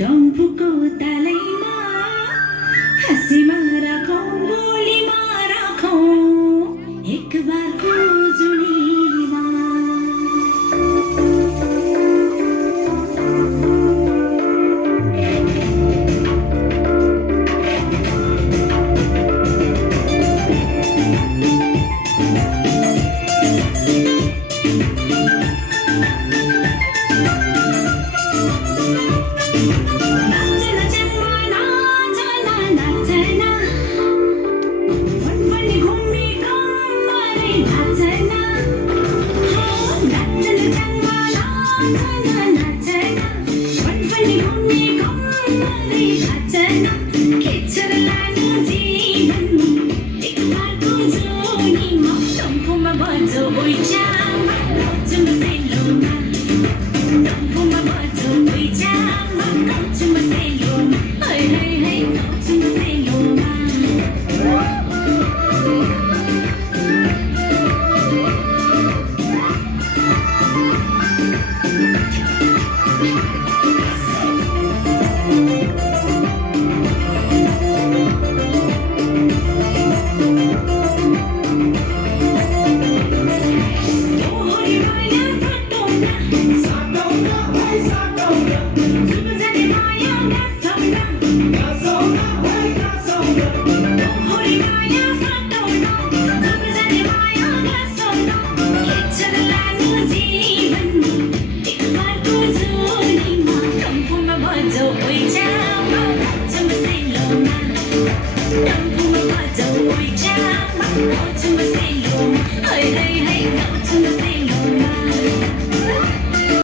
डम्फुको तालैमा हाँसीमा राखौँ बोलीमा राखौँ एक बारको जुनीमा नाचना जन्मा नाचना नाचना फनफनी घुम्ने कम्मरै नाचना नाचना जन्मा नाचना नाचना फनफनी घुम्ने कम्मरै नाचना खिचेर लाने जीवन एक बारको जोनीमा डम्फुमा बजो बैचामा नाचौँ सेलोमा डम्फुमा बजो बैचामा नाचौँ सेलोमा है है है नाचौँ सेलोमा